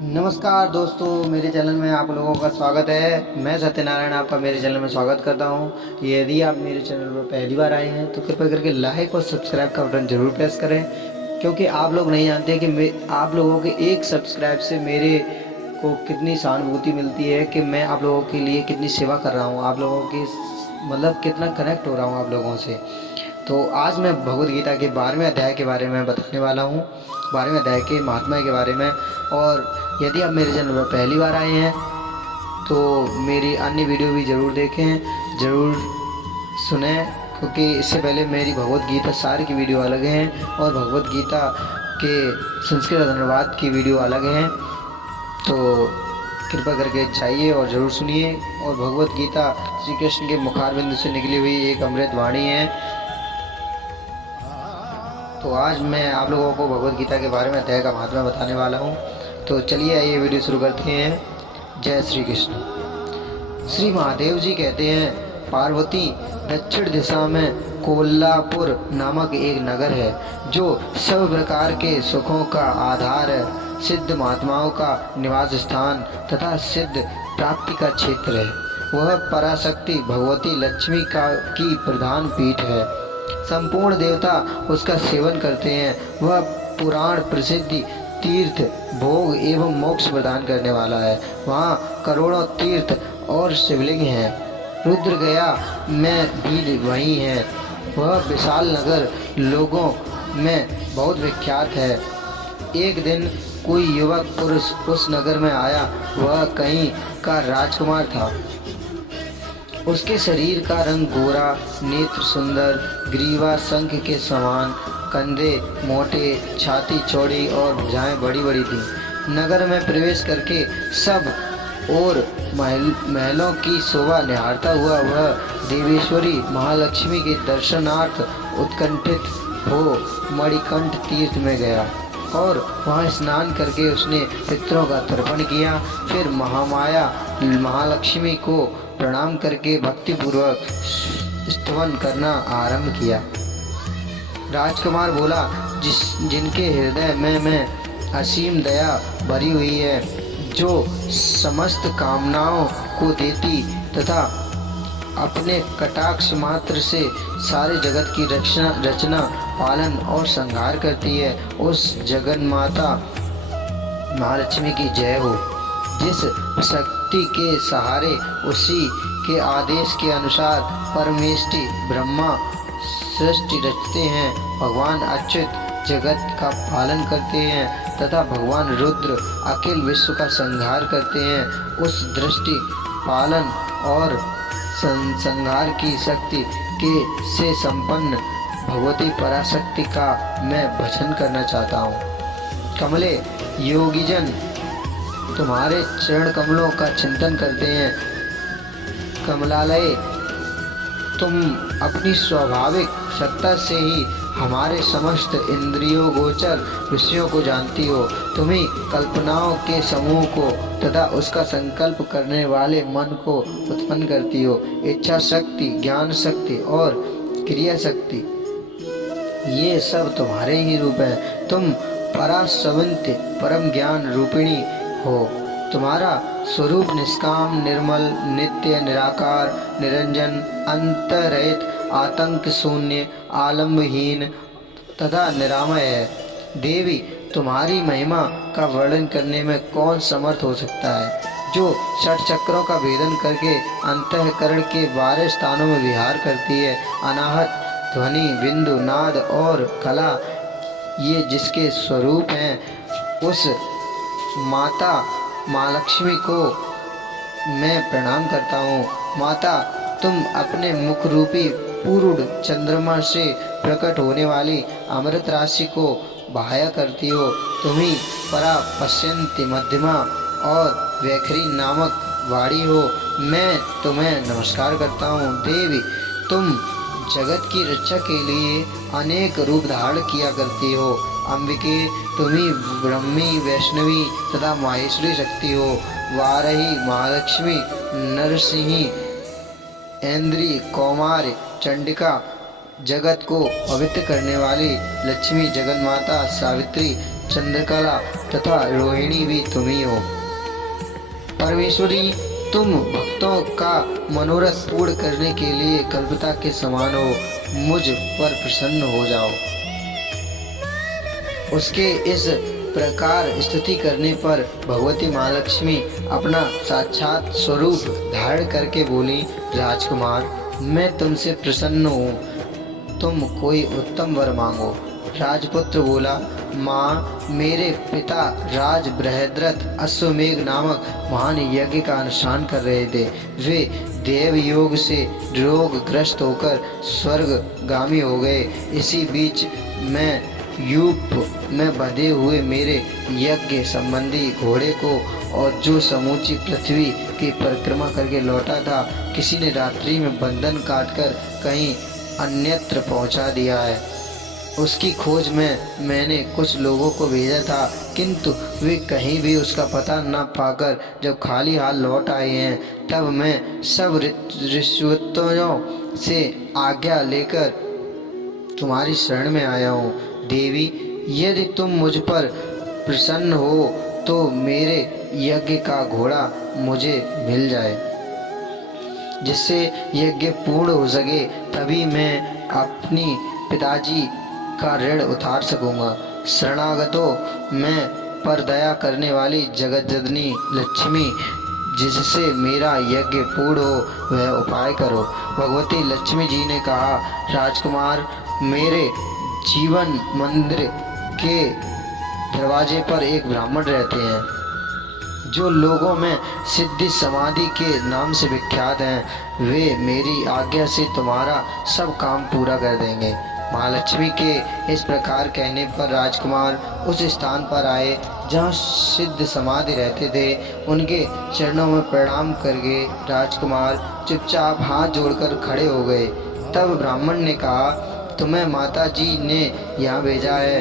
नमस्कार दोस्तों, मेरे चैनल में आप लोगों का स्वागत है। मैं सत्यनारायण आपका मेरे चैनल में स्वागत करता हूं। यदि आप मेरे चैनल पर पहली बार आए हैं तो कृपया करके लाइक और सब्सक्राइब का बटन ज़रूर प्रेस करें, क्योंकि आप लोग नहीं जानते कि आप लोगों के एक सब्सक्राइब से मेरे को कितनी सहानुभूति मिलती है, कि मैं आप लोगों के लिए कितनी सेवा कर रहा हूँ, आप लोगों की मतलब कितना कनेक्ट हो रहा हूँ आप लोगों से। तो आज मैं भगवद गीता के 12वें अध्याय के बारे में बताने वाला हूँ, 12वें अध्याय के महात्मा के बारे में। और यदि आप मेरे चैनल पर पहली बार आए हैं तो मेरी अन्य वीडियो भी ज़रूर देखें, ज़रूर सुने, क्योंकि इससे पहले मेरी भगवद गीता सार की वीडियो अलग हैं और भगवद गीता के संस्कृत अनुवाद की वीडियो अलग हैं। तो कृपया करके जाइए और ज़रूर सुनिए। और भगवद गीता श्री कृष्ण के मुखारबिंद से निकली हुई एक अमृत वाणी है। तो आज मैं आप लोगों को भगवद गीता के बारे में अध्याय का महात्मा बताने वाला हूँ। तो चलिए आइए वीडियो शुरू करते हैं। जय श्री कृष्ण। श्री महादेव जी कहते हैं, पार्वती दक्षिण दिशा में कोल्लापुर नामक एक नगर है, जो सब प्रकार के सुखों का आधार है, सिद्ध महात्माओं का निवास स्थान तथा सिद्ध प्राप्ति का क्षेत्र है। वह पराशक्ति भगवती लक्ष्मी की प्रधान पीठ है। संपूर्ण देवता उसका सेवन करते हैं। वह पुराण प्रसिद्धि तीर्थ भोग एवं मोक्ष प्रदान करने वाला है। वहाँ करोड़ों तीर्थ और शिवलिंग हैं। रुद्र गया में भी वही है। वह विशाल नगर लोगों में बहुत विख्यात है। एक दिन कोई युवक पुरुष उस नगर में आया। वह कहीं का राजकुमार था। उसके शरीर का रंग गोरा, नेत्र सुंदर, ग्रीवा शंख के समान, कंधे मोटे, छाती चौड़ी और भुजाएं बड़ी बड़ी थीं। नगर में प्रवेश करके सब और महलों की शोभा निहारता हुआ वह देवेश्वरी महालक्ष्मी के दर्शनार्थ उत्कंठित हो मणिकंठ तीर्थ में गया और वहां स्नान करके उसने पितरों का तर्पण किया। फिर महामाया महालक्ष्मी को प्रणाम करके भक्तिपूर्वक स्तवन करना आरंभ किया। राजकुमार बोला, जिनके हृदय में असीम दया भरी हुई है, जो समस्त कामनाओं को देती तथा अपने कटाक्ष मात्र से सारे जगत की रचना पालन और संहार करती है, उस जगन माता महालक्ष्मी की जय हो। जिस शक्ति के सहारे उसी के आदेश के अनुसार परमेष्टि ब्रह्मा सृष्टि रचते हैं, भगवान अच्युत जगत का पालन करते हैं तथा भगवान रुद्र अखिल विश्व का संहार करते हैं, उस दृष्टि पालन और संहार की शक्ति से संपन्न भगवती पराशक्ति का मैं भजन करना चाहता हूँ। कमले योगीजन तुम्हारे चरण कमलों का चिंतन करते हैं। कमलालय, तुम अपनी स्वाभाविक सत्ता से ही हमारे समस्त इंद्रियों गोचर विषयों को जानती हो। तुम्ही कल्पनाओं के समूह को तथा उसका संकल्प करने वाले मन को उत्पन्न करती हो। इच्छा शक्ति, ज्ञान शक्ति और क्रिया शक्ति, ये सब तुम्हारे ही रूप हैं। तुम परास्रवंत परम ज्ञान रूपिणी हो। तुम्हारा स्वरूप निष्काम, निर्मल, नित्य, निराकार, निरंजन, अंतरहित, आतंक शून्य, आलम्बहीन तथा निरामय है। देवी, तुम्हारी महिमा का वर्णन करने में कौन समर्थ हो सकता है, जो षट चक्रों का भेदन करके अंतःकरण के 12 स्थानों में विहार करती है। अनाहत, ध्वनि, बिंदु, नाद और कला, ये जिसके स्वरूप हैं, उस माता माँ लक्ष्मी को मैं प्रणाम करता हूँ। माता, तुम अपने मुख रूपी पूर्ण चंद्रमा से प्रकट होने वाली अमृत राशि को बहाया करती हो। तुम्ही परा पश्यंती मध्यमा और वैखरी नामक वाणी हो। मैं तुम्हें नमस्कार करता हूँ। देवी, तुम जगत की रक्षा के लिए अनेक रूप धारण किया करती हो। अंबिके, तुम्ही ब्रह्मी, वैष्णवी तथा माहेश्वरी शक्ति हो। वाराही, महालक्ष्मी, नरसिंही, ऐन्द्री, कौमार, चंडिका जगत को पवित्र करने वाली लक्ष्मी, जगन्माता, सावित्री, चंद्रकला तथा रोहिणी भी तुम ही हो। परमेश्वरी, तुम भक्तों का मनोरथ पूर्ण करने के लिए कल्पता के समान हो, मुझ पर प्रसन्न हो जाओ। उसके इस प्रकार स्तुति करने पर भगवती महालक्ष्मी अपना साक्षात स्वरूप धारण करके बोली, राजकुमार, मैं तुमसे प्रसन्न हूँ, तुम कोई उत्तम वर मांगो। राजपुत्र बोला, माँ, मेरे पिता राज बृहद्रथ अश्वमेघ नामक महान यज्ञ का अनुष्ठान कर रहे थे। वे देव योग से रोगग्रस्त होकर स्वर्गगामी हो गए। इसी बीच मैं यूप में बंधे हुए मेरे यज्ञ संबंधी घोड़े को और जो समूची पृथ्वी की परिक्रमा करके लौटा था, किसी ने रात्रि में बंधन काटकर कहीं अन्यत्र पहुंचा दिया है। उसकी खोज में मैंने कुछ लोगों को भेजा था, किंतु वे कहीं भी उसका पता न पाकर जब खाली हाथ लौट आए हैं, तब मैं सब ऋषियों से आज्ञा लेकर तुम्हारी शरण में आया हूँ। देवी, यदि तुम मुझ पर प्रसन्न हो तो मेरे यज्ञ का घोड़ा मुझे मिल जाए, जिससे यज्ञ पूर्ण हो सके, तभी मैं अपनी पिताजी का ऋण उतार सकूंगा। शरणागतों मैं पर दया करने वाली जगतजननी लक्ष्मी, जिससे मेरा यज्ञ पूर्ण हो, वह उपाय करो। भगवती लक्ष्मी जी ने कहा, राजकुमार, मेरे जीवन मंदिर के दरवाजे पर एक ब्राह्मण रहते हैं, जो लोगों में सिद्धि समाधि के नाम से विख्यात हैं। वे मेरी आज्ञा से तुम्हारा सब काम पूरा कर देंगे। महालक्ष्मी के इस प्रकार कहने पर राजकुमार उस स्थान पर आए जहाँ सिद्ध समाधि रहते थे। उनके चरणों में प्रणाम करके राजकुमार चुपचाप हाथ जोड़कर खड़े हो गए। तब ब्राह्मण ने कहा, तुम्हें माता जी ने यहाँ भेजा है।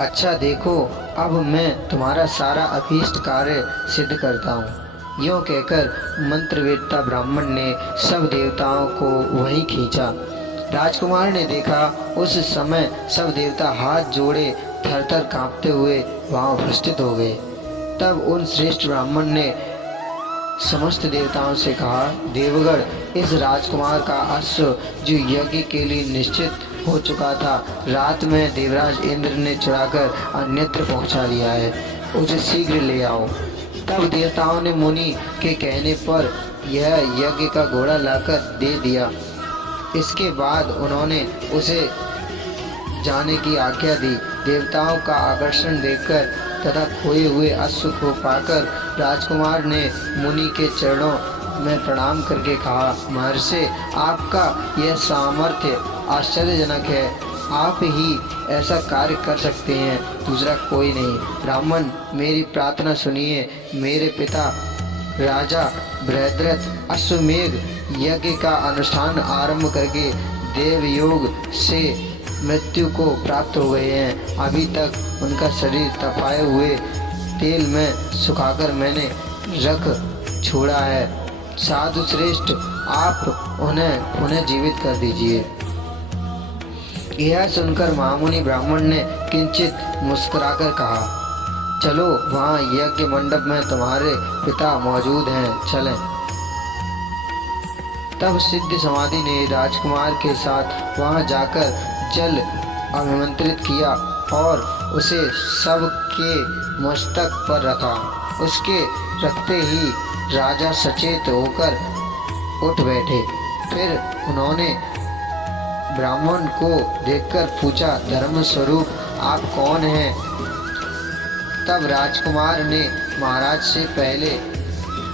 अच्छा देखो, अब मैं तुम्हारा सारा अभीष्ट कार्य सिद्ध करता हूँ। यूँ कहकर मंत्रवेत्ता ब्राह्मण ने सब देवताओं को वहीं खींचा। राजकुमार ने देखा, उस समय सब देवता हाथ जोड़े थर थर काँपते हुए वहाँ उपस्थित हो गए। तब उन श्रेष्ठ ब्राह्मण ने समस्त देवताओं से कहा, देवगण, इस राजकुमार का अश्व जो यज्ञ के लिए निश्चित हो चुका था, रात में देवराज इंद्र ने चुराकर अन्यत्र पहुंचा दिया है, उसे शीघ्र ले आओ। तब देवताओं ने मुनि के कहने पर यह यज्ञ का घोड़ा लाकर दे दिया। इसके बाद उन्होंने उसे जाने की आज्ञा दी। देवताओं का आकर्षण देखकर तथा खोए हुए अश्व को पाकर राजकुमार ने मुनि के चरणों में प्रणाम करके कहा, महर्षि, आपका यह सामर्थ्य आश्चर्यजनक है। आप ही ऐसा कार्य कर सकते हैं, दूसरा कोई नहीं। ब्राह्मण, मेरी प्रार्थना सुनिए। मेरे पिता राजा बृहद्रथ अश्वमेघ यज्ञ का अनुष्ठान आरंभ करके देव योग से मृत्यु को प्राप्त हो गए हैं। अभी तक उनका शरीर तपाए हुए तेल में सुखाकर मैंने रख छोड़ा है। साधु श्रेष्ठ, आप उन्हें पुनः जीवित कर दीजिए। यह सुनकर महामुनि ब्राह्मण ने किंचित मुस्कुराकर कहा, चलो, वहाँ यज्ञ मंडप में तुम्हारे पिता मौजूद हैं, चलें। तब सिद्ध समाधि ने राजकुमार के साथ वहाँ जाकर जल अभिमंत्रित किया और उसे सबके मस्तक पर रखा। उसके रखते ही राजा सचेत होकर उठ बैठे। फिर उन्होंने ब्राह्मण को देखकर पूछा, धर्म स्वरूप आप कौन हैं? तब राजकुमार ने महाराज से पहले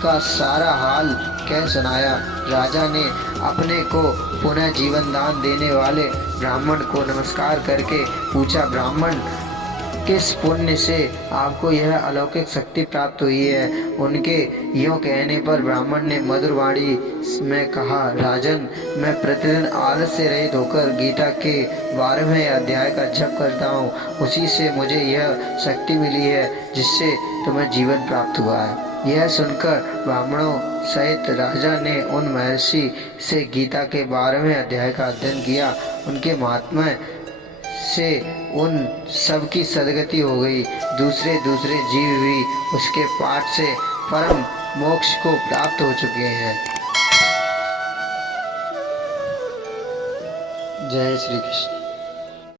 का सारा हाल कह सुनाया। राजा ने अपने को पुनः जीवन दान देने वाले ब्राह्मण को नमस्कार करके पूछा, ब्राह्मण, किस पुण्य से आपको यह अलौकिक शक्ति प्राप्त हुई है? उनके यूँ कहने पर ब्राह्मण ने मधुर वाणी में कहा, राजन, मैं प्रतिदिन आलस से रहित होकर गीता के 12वें अध्याय का जप करता हूँ। उसी से मुझे यह शक्ति मिली है जिससे तुम्हें जीवन प्राप्त हुआ है। यह सुनकर ब्राह्मणों सहित राजा ने उन महर्षि से गीता के 12वें अध्याय का अध्ययन किया। उनके महात्म्य से उन सब की सद्गति हो गई। दूसरे दूसरे जीव भी उसके पाठ से परम मोक्ष को प्राप्त हो चुके हैं। जय श्री कृष्ण।